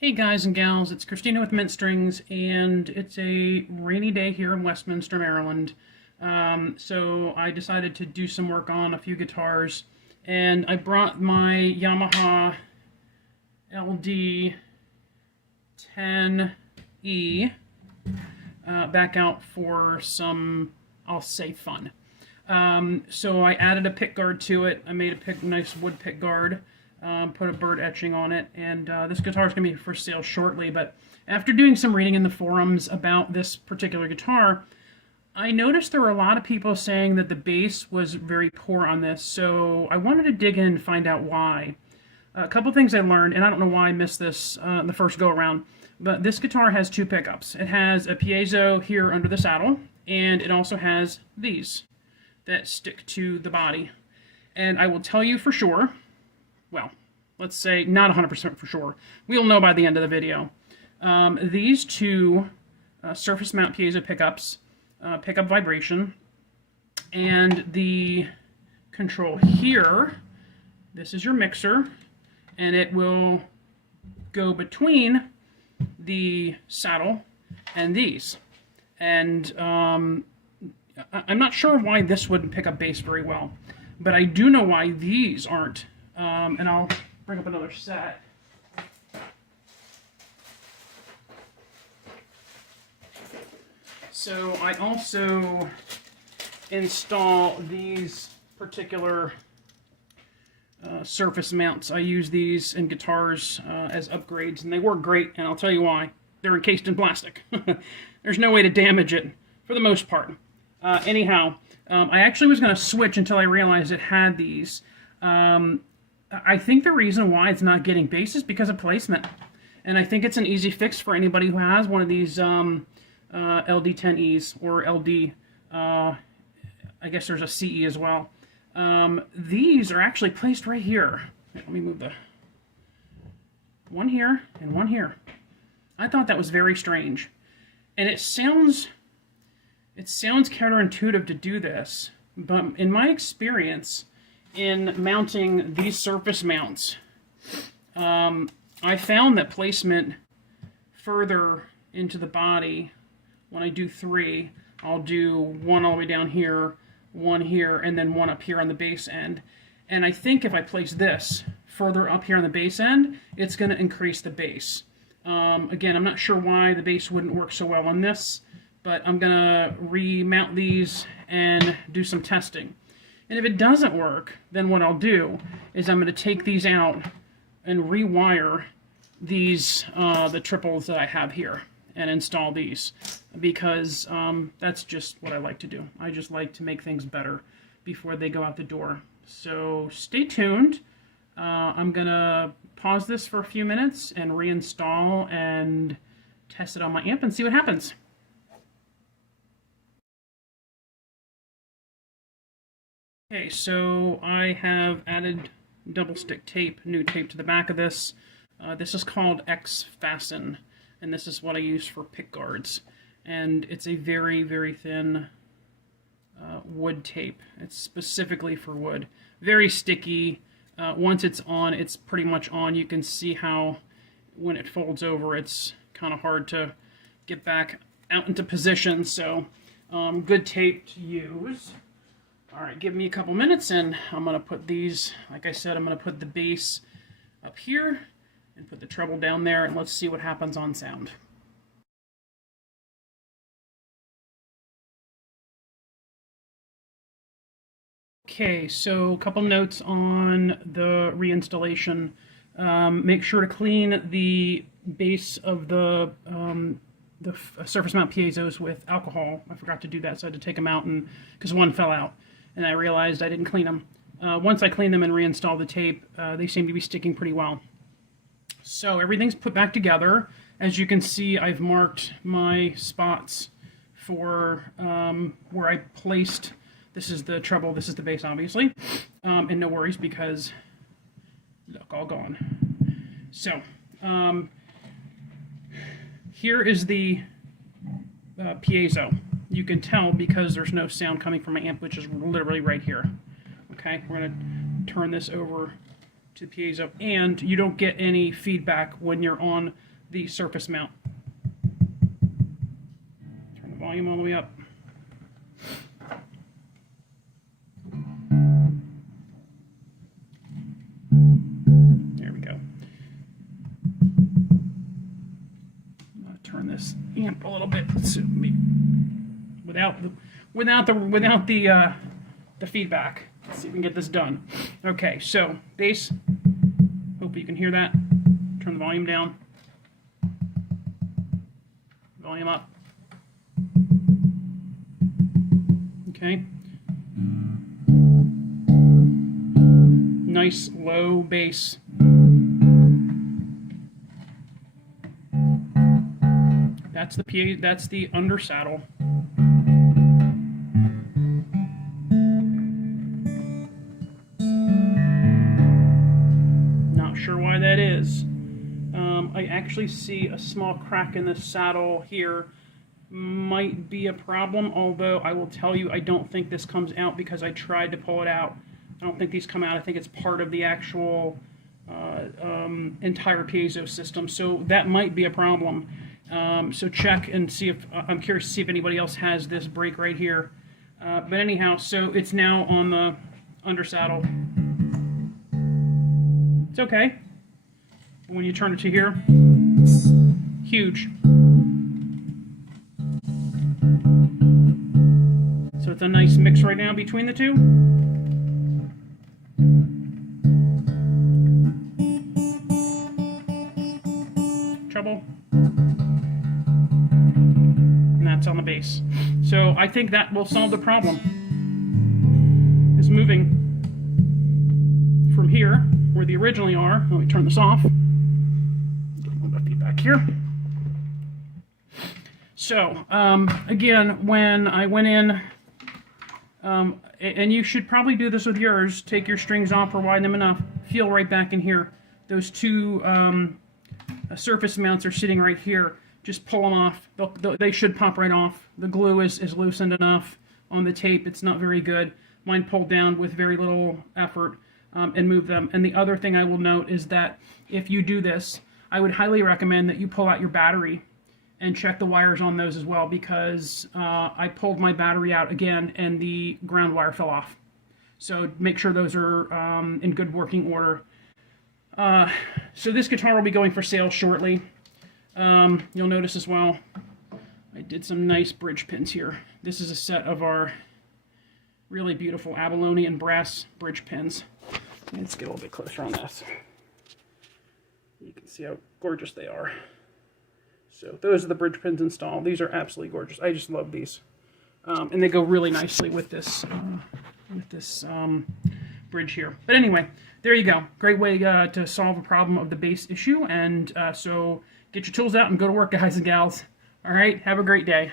Hey guys and gals, it's Christina with Mint Strings, and it's a rainy day here in Westminster, Maryland. So I decided to do some work on a few guitars, and I brought my Yamaha LD10E back out for some, I'll say, fun. So I added a pick guard to it. I made a nice wood pick guard. Put a bird etching on it, and this guitar is going to be for sale shortly. But after doing some reading in the forums about this particular guitar, I noticed there were a lot of people saying that the bass was very poor on this, so I wanted to dig in and find out why. A couple things I learned, and I don't know why I missed this the first go around, but this guitar has two pickups. It has a piezo here under the saddle, and it also has these that stick to the body. And I will tell you for sure, well, let's say not 100% for sure. We'll know by the end of the video. These two surface mount piezo pickups pick up vibration, and the control here, this is your mixer, and it will go between the saddle and these. And I'm not sure why this wouldn't pick up bass very well, but I do know why these aren't. And I'll bring up another set. So I also install these particular surface mounts. I use these in guitars as upgrades, and they work great, and I'll tell you why. They're encased in plastic. There's no way to damage it, for the most part. Anyhow, I actually was going to switch until I realized it had these. I think the reason why it's not getting bass is because of placement. And I think it's an easy fix for anybody who has one of these LD10Es or LD, I guess there's a CE as well. These are actually placed right here. Let me move the one here and one here. I thought that was very strange. And it sounds counterintuitive to do this, but in my experience, in mounting these surface mounts, I found that placement further into the body, when I do three, I'll do one all the way down here, one here, and then one up here on the bass end. And I think if I place this further up here on the bass end, it's going to increase the bass. Again, I'm not sure why the bass wouldn't work so well on this, but I'm going to remount these and do some testing. And if it doesn't work, then what I'll do is I'm going to take these out and rewire these, the triples that I have here, and install these, because that's just what I like to do. I just like to make things better before they go out the door. So stay tuned. I'm going to pause this for a few minutes and reinstall and test it on my amp and see what happens. Okay, so I have added double stick tape, new tape to the back of this. This is called X-Fasten, and this is what I use for pick guards. And it's a very, very thin wood tape. It's specifically for wood. Very sticky. Once it's on, it's pretty much on. You can see how when it folds over, it's kind of hard to get back out into position. So good tape to use. All right, give me a couple minutes, and I'm going to put these, like I said, I'm going to put the bass up here and put the treble down there, and let's see what happens on sound. Okay, so a couple notes on the reinstallation. Make sure to clean the base of the surface mount piezos with alcohol. I forgot to do that, so I had to take them out, and because one fell out. And I realized I didn't clean them. Once I clean them and reinstall the tape, they seem to be sticking pretty well. So everything's put back together. As you can see, I've marked my spots for where I placed. This is the treble, this is the bass, obviously. And no worries, because, look, all gone. So, here is the piezo. You can tell because there's no sound coming from my amp, which is literally right here. Okay, we're going to turn this over to the piezo, and you don't get any feedback when you're on the surface mount. Turn the volume all the way up. There we go. I'm going to turn this amp a little bit so without the feedback. Let's see if we can get this done. Okay, so bass. Hope you can hear that. Turn the volume down. Volume up. Okay. Nice low bass. That's the PA. That's the under saddle. Not sure why that is. I actually see a small crack in the saddle here. Might be a problem, although I will tell you I don't think this comes out because I tried to pull it out. I don't think these come out. I think it's part of the actual entire piezo system, so that might be a problem. So check and see if, I'm curious to see if anybody else has this break right here. But anyhow, so it's now on the under saddle. It's okay. When you turn it to here, huge. So it's a nice mix right now between the two. Treble. And that's on the bass. So I think that will solve the problem. Is moving from here, where they originally are. Let me turn this off. Get a little bit of feedback here. So, again, when I went in, and you should probably do this with yours, take your strings off or widen them enough, feel right back in here. Those two surface mounts are sitting right here. Just pull them off. They should pop right off. The glue is loosened enough on the tape. It's not very good. Mine pulled down with very little effort, and move them. And the other thing I will note is that if you do this, I would highly recommend that you pull out your battery and check the wires on those as well, because I pulled my battery out again and the ground wire fell off. So make sure those are in good working order. So this guitar will be going for sale shortly. You'll notice as well, I did some nice bridge pins here. This is a set of our really beautiful abalone and brass bridge pins. Let's get a little bit closer on this. You can see how gorgeous they are. So those are the bridge pins installed. These are absolutely gorgeous. I just love these. And they go really nicely with this bridge here. But anyway, there you go. Great way to solve a problem of the bass issue. And so get your tools out and go to work, guys and gals. All right, have a great day.